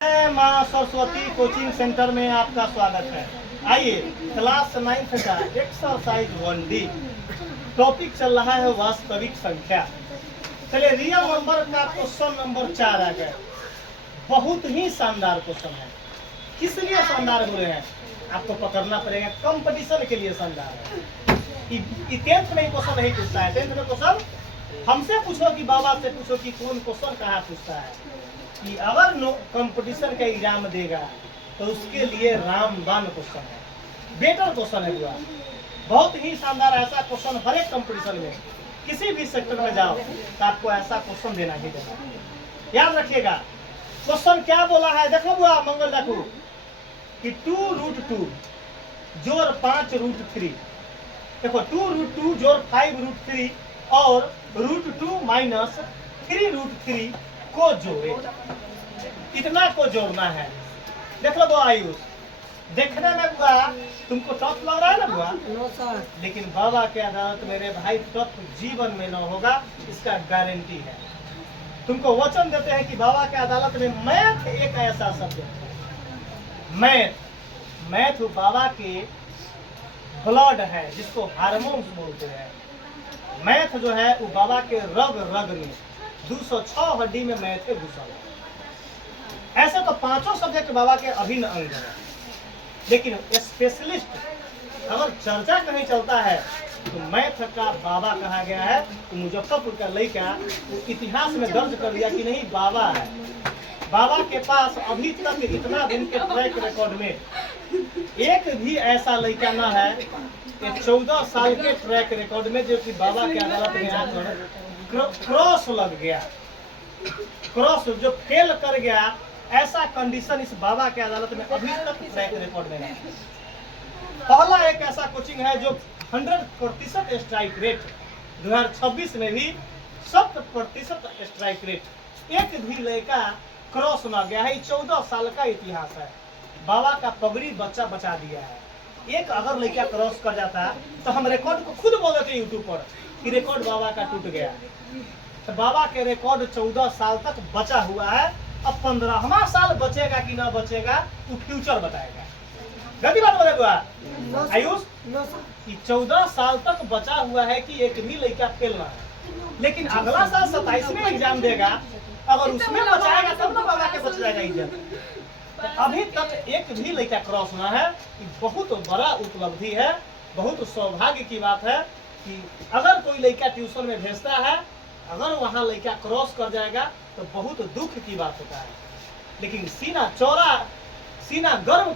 माँ Saraswati coaching centre में आपका स्वागत है। आइए क्लास 9th का एक्सरसाइज 1D टॉपिक चल रहा है वास्तविक संख्या। चलिए रियल नंबर का क्वेश्चन नंबर 4 आ गया। बहुत ही शानदार क्वेश्चन है। किस लिए शानदार बोले हैं आपको पकड़ना पड़ेगा, कंपटीशन के लिए शानदार है। 10th में क्वेश्चन नहीं पूछता है। 10th में क्वेश्चन हमसे पूछो कि बाबा से पूछो कि कौन क्वेश्चन कहाँ पूछता है कि अगर कंपटीशन का एग्जाम देगा तो उसके लिए रामबाण क्वेश्चन है, बेटर क्वेश्चन है बुआ। बहुत ही शानदार ऐसा क्वेश्चन हर एक कंपटीशन में किसी भी सेक्टर में जाओ तो आपको ऐसा क्वेश्चन देना ही देना। याद रखिएगा क्वेश्चन क्या बोला है, देखो बुआ मंगल देखो कि 2√2 जोड़ 5√3, देखो 2√2 जोड़ 5√3 और √2 माइनस 3√3 को जोड़े। इतना को जोड़ना है। देख लो बुआ आयुष, देखने में बुआ तुमको टफ लग रहा है ना बुआ? No sir. लेकिन बाबा के अदालत मेरे भाई टफ जीवन में न होगा, इसका गारंटी है। तुमको वचन देते हैं कि बाबा के अदालत में मैथ एक ऐसा सब्जेक्ट है। मैथ बाबा के ब्लड है जिसको हार्मोन्स बोलते हैं। मैथ जो है वो बाबा के रग रग में 206 हड्डी में मैथ है घुसा है। ऐसे तो पांचों सब्जेक्ट बाबा के अभिन्न अंग हैं, लेकिन स्पेशलिस्ट अगर चर्चा कहीं चलता है तो मैथ का बाबा कहा गया है। तो मुजफ्फरपुर का लड़का इतिहास में दर्ज कर दिया कि नहीं बाबा है। बाबा के पास अभी तक इतना दिन के ट्रैक रिकॉर्ड में एक भी ऐसा लड़का ना है कि 14 साल के ट्रैक रिकॉर्ड में जो कि बाबा के अदालत में आकर क्रॉस लग गया, क्रॉस जो फेल कर गया, ऐसा कंडीशन इस बाबा के अदालत में अभी तक ट्रैक रिकॉर्ड में नहीं। पहला एक ऐसा कोचिंग है जो 100% स्ट्राइक रेट, 2026 में भी 100% स्ट्राइक रेट, एक भी लड़का क्रॉस ना गया है। 14 साल का इतिहास है। बाबा का पगड़ी बच्चा बचा दिया है। एक अगर लड़का क्रॉस कर जाता तो हम रिकॉर्ड को खुद बोल देते यूट्यूब पर कि रिकॉर्ड बाबा का टूट गया। तो बाबा के रिकॉर्ड 14 साल तक बचा हुआ है। अब 15वां साल बचेगा कि ना बचेगा तो फ्यूचर बताएगा। गलती बात बोले बुआ आयुष? 14 साल तक बचा हुआ है कि एक भी लड़का फेल ना है। लेकिन अगला साल 27 में एग्जाम देगा, अगर उसमें बचाएगा तब ना बाबा के बच जाएगा एग्जाम। अभी तक एक भी लड़का क्रॉस ना है। बहुत बड़ा उपलब्धि है, बहुत सौभाग्य की बात है कि अगर कोई लड़का ट्यूशन में भेजता है, अगर वहाँ लड़का क्रॉस कर जाएगा तो बहुत दुख की बात होता है। लेकिन सीना चौड़ा, सीना गर्म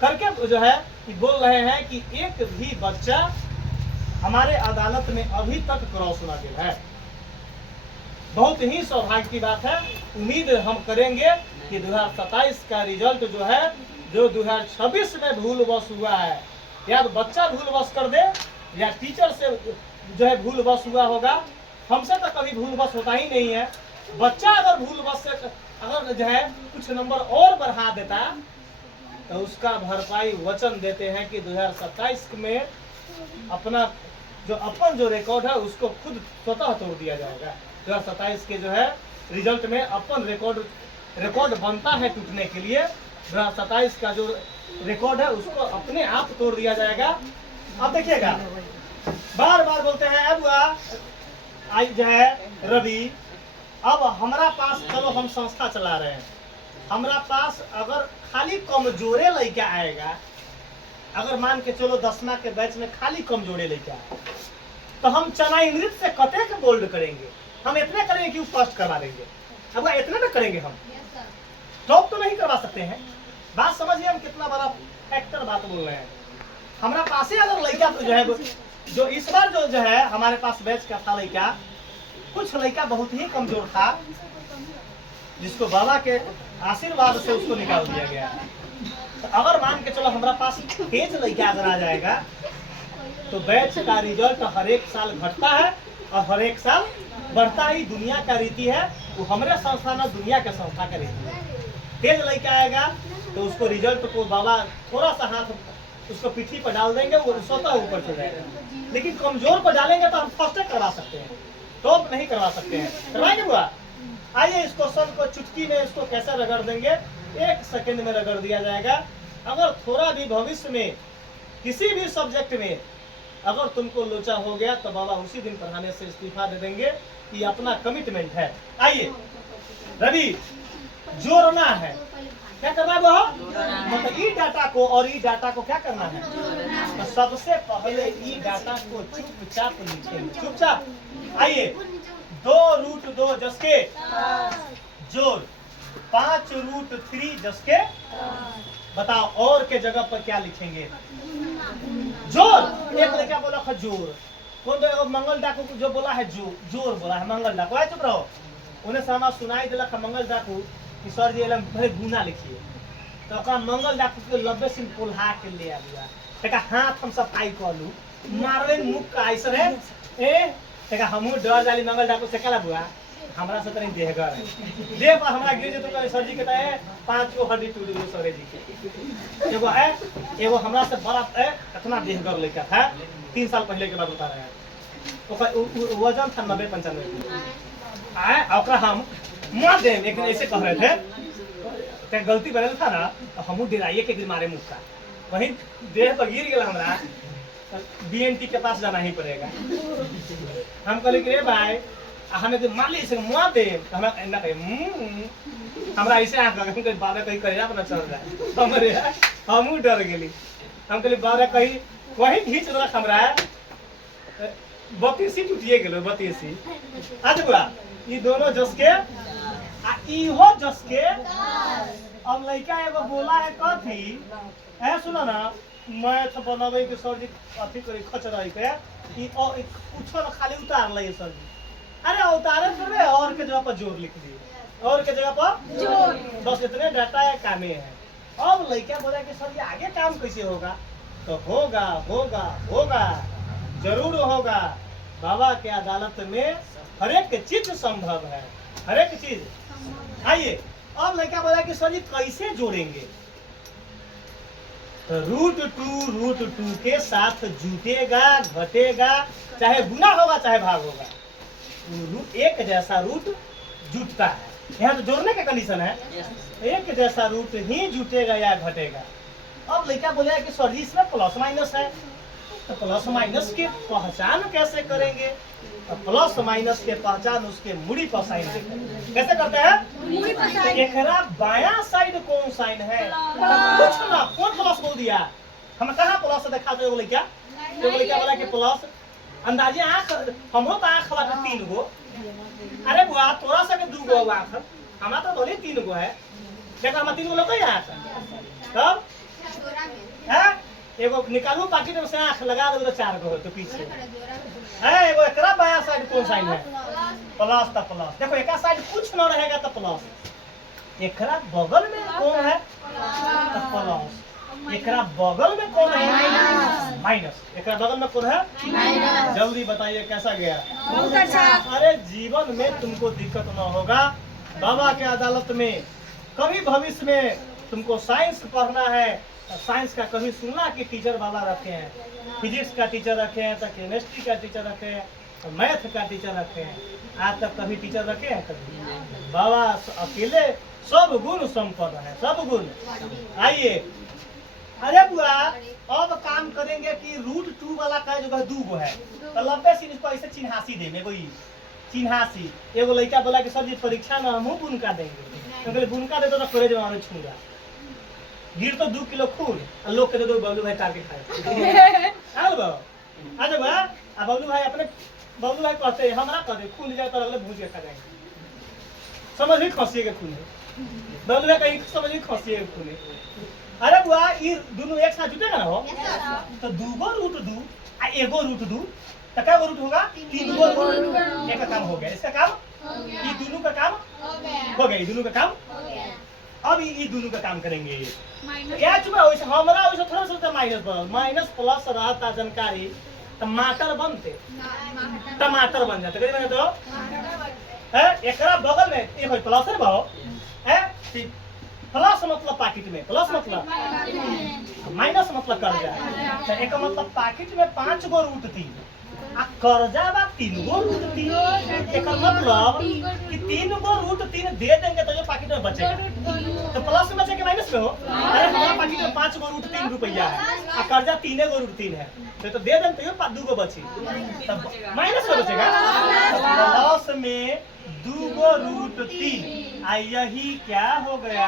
करके जो है कि बोल रहे हैं कि एक भी बच्चा हमारे अदालत में अभी तक क्रॉस ना गया है। बहुत ही सौभाग्य की बात है। उम्मीद हम करेंगे कि 2027 का रिजल्ट जो है, जो 2026 में भूल बस हुआ है, या तो बच्चा भूल बस कर दे या टीचर से जो है भूल बस हुआ होगा। हमसे तो कभी भूल बस होता ही नहीं है। बच्चा अगर भूल बस से अगर जो है कुछ नंबर और बढ़ा देता तो उसका भरपाई वचन देते हैं कि 2027 में अपना जो रिकॉर्ड है उसको खुद स्वतः तोड़ दिया जाएगा। 2027 के जो है रिजल्ट में अपन रिकॉर्ड बनता है टूटने के लिए। 2027 का जो रिकॉर्ड है उसको अपने आप तोड़ दिया जाएगा। अब देखिएगा बार बार बोलते हैं अब आज जो है रवि, अब हमारा पास चलो हम संस्था चला रहे हैं, हमारा पास अगर खाली कमजोरे लड़का आएगा, अगर मान के चलो 10वां के बैच में खाली कमजोरे लड़का तो हम चनाई नृत्य से कते के बोल्ड करेंगे। हम इतने करेंगे कि फर्स्ट करवा देंगे। अब इतना ना करेंगे, हम टॉप तो नहीं करवा सकते हैं। बात समझिए हम कितना बड़ा फैक्टर बात बोल रहे हैं। हमारा पास ही अगर लड़का तो जो है, जो इस बार जो है हमारे पास बैच का था लड़का, कुछ लड़का बहुत ही कमजोर था जिसको बाबा के आशीर्वाद से उसको निकाल दिया गया। तो अगर मान के चलो हमारा पास तेज लड़का अगर आ जाएगा तो बैच का रिजल्ट हर एक साल घटता है और हर एक साल बढ़ता ही दुनिया का रीति है। वो हमारे संस्था ना दुनिया के संस्था का रीति है। तेज लड़का आएगा तो उसको रिजल्ट को बाबा थोड़ा सा हाथ उसको पीठी पर डाल देंगे, वो स्वतः ऊपर चल जाएगा। लेकिन कमजोर पर डालेंगे तो हम फर्स्ट करवा सकते हैं, टॉप नहीं करवा सकते हैं। करवाएंगे बुआ? आइए इस क्वेश्चन को चुटकी में इसको कैसे रगड़ देंगे 1 सेकंड में रगड़ दिया जाएगा। अगर थोड़ा भी भविष्य में किसी भी सब्जेक्ट में अगर तुमको लोचा हो गया तो बाबा उसी दिन पढ़ाने से इस्तीफा दे देंगे। ये अपना कमिटमेंट है। आइए रवि, जोड़ना है, क्या करना है वो? मतलब ई डाटा को और ई डाटा को क्या करना है? तो सबसे पहले ई डाटा को चुपचाप लिखेंगे, चुपचाप। आइए 2√2 जसके जोड़ 5√3 जसके, बताओ और के जगह पर क्या लिखेंगे? जोड़। एक लड़का बोला खजूर, कौन तो मंगल डाकू जो बोला है जोर बोला है मंगल डाकू। आए चुप रहो, उन्हें सामा सुनाई दिला मंगल डाकू कि सर जी भले गुना लिखिए। तो मंगल डाकू के 90 सिंह पोल्हा के ले आया। तका हाथ हम सफाई कर लू, मारवे मुख का ऐसा है ए तका हमू डर जाली मंगल डाकू से कला बुआ हमरा से तनी देहगर है। देह पर हमरा गिर जे तो कहे सर जी कहता है 5 गो हड्डी टूट गई सर जी के। एगो हमरा से बड़ा इतना देहगर लड़का था, 3 साल पहले के बात बता रहे हैं। वजन था 90-95। आए ओकरा हम मार दे, लेकिन ऐसे कह रहे थे गलती बनल था ना तो हमू डराइए के मारे मुख का। वही देह पर गिर गया हमरा, बीएनटी के पास जाना ही पड़ेगा। हम कहले कि रे भाई हमें तो मान ली से मुआ दे, हमरा ऐसे आंख लगा कहीं बाबा कहीं करे अपना चल जाए हमरे हमू डर गेली। हम कहले बाबा कहीं वही खींच रख हमरा 32 टूटिए गेलो 32। आज बुआ ई दोनों जसके आ इहो जसके। अब लड़का एगो बोला है कथी है सुनो ना, मैथ बनावे के सर जी अथी करे खचराई के ई कुछ ना खाली उतार ले सर जी। अरे उतारे फिर और के जगह पर जोड़ लिख दिए, और के जगह पर जोड़, बस इतने डाटा है कामे है। अब लड़का बोला कि सर ये आगे काम कैसे होगा? तो होगा होगा होगा जरूर होगा। बाबा के अदालत में हर एक चीज संभव है, हर एक चीज। आइए अब लड़का बोला कि सर जी कैसे जोड़ेंगे? तो √2 के साथ जुटेगा घटेगा, चाहे गुना होगा चाहे भाग होगा, एक जैसा रूट जुटता है। यहाँ तो जोड़ने का कंडीशन है, एक जैसा रूट ही जुटेगा या घटेगा। अब लड़का बोलेगा कि सर जी इसमें प्लस माइनस है, तो प्लस माइनस की पहचान कैसे करेंगे? तो प्लस माइनस के पहचान उसके मुड़ी पर साइन देकर कैसे करते हैं? एकरा बायां साइड कौन साइन है? कुछ ना, कौन प्लस बोल दिया? हम कहाँ प्लस देखा? तो लड़का बोला कि प्लस अंदाजे आँख हमरो तो आँख लगा 3 गो। अरे बुआ तोरा सा के 2 गो आँख, हमारा तो बोले 3 गो है। देखो हम 3 गो लोग आँख तब है एगो निकालू पाकिट में से आँख लगा दो 4 गो तो पीछे है। एगो एकरा बाया साइड कौन साइन है? प्लस। तो प्लस देखो एका साइड कुछ न रहेगा तो प्लस। एकरा बगल में कौन है? तो प्लस। एकरा बगल में कौन है? माइनस। एकरा बगल में कौन है? जल्दी बताइए कैसा गया? बहुत अच्छा। अरे जीवन में तुमको दिक्कत न होगा। बाबा के अदालत में कभी भविष्य में तुमको साइंस पढ़ना है, साइंस का कभी सुनना कि टीचर बाबा रखे हैं, फिजिक्स का टीचर रखे हैं, तो केमिस्ट्री का टीचर रखे हैं, तो मैथ का टीचर रखे हैं। आज तक कभी टीचर रखे हैं? कभी बाबा अकेले सब गुण संपन्न है, सब गुण। आइए अरे बुआ अब काम करेंगे कि √2 वाला का जो 2 गो है तो 90 सिंह इसको ऐसे चिन्हासी देंगे। एगो चिन्हासी। एगो लड़का बोला कि सर जी परीक्षा में हम बुनका देंगे, तो बुनका दे तो कॉलेज में छूंगा गिर तो 2 किलो खून लोग के दो बबलू भाई तार के खाए। आज बुआ अब बबलू भाई अपने बबलू भाई कहते हैं हमारा कहते खून जाए तो अगले भूज के खा जाएंगे। समझ भी खसिए के खून है बबलू भाई कहीं समझ भी खसिए के खून है। अरे बुआ ये दोनों एक साथ जुटेगा ना हो तो 2 गो √2 आ एगो √2 तो क्या रूट होगा? 3 गो √2। एक का काम हो गया, इसका काम ये दोनों का काम हो गया, ये दोनों का काम। अब ये दोनों का काम करेंगे। क्या चुका वैसे हमारा वैसे थोड़ा सा माइनस बन माइनस प्लस रहता जानकारी टमाटर बनते टमाटर बन जाते कैसे बने तो है। एकरा बगल में एक प्लस है भाव है, प्लस मतलब पाकिट में, प्लस मतलब माइनस मतलब कर्जा। तो एक मतलब पाकिट में 5 गो √3 आ कर्जा बा 3 गो √3। एक मतलब कि 3 गो √3 दे देंगे तो जो पाकिट में बचेगा तो प्लस में पे हो। अरे हमारा पार्टी में 5 गो रूट 3 रुपया है और कर्जा 3 गो रूट 3 है, तो दे दें तो 2 गो बची, तब माइनस में बचेगा। लॉस में 2 गो रूट 3, यही क्या हो गया?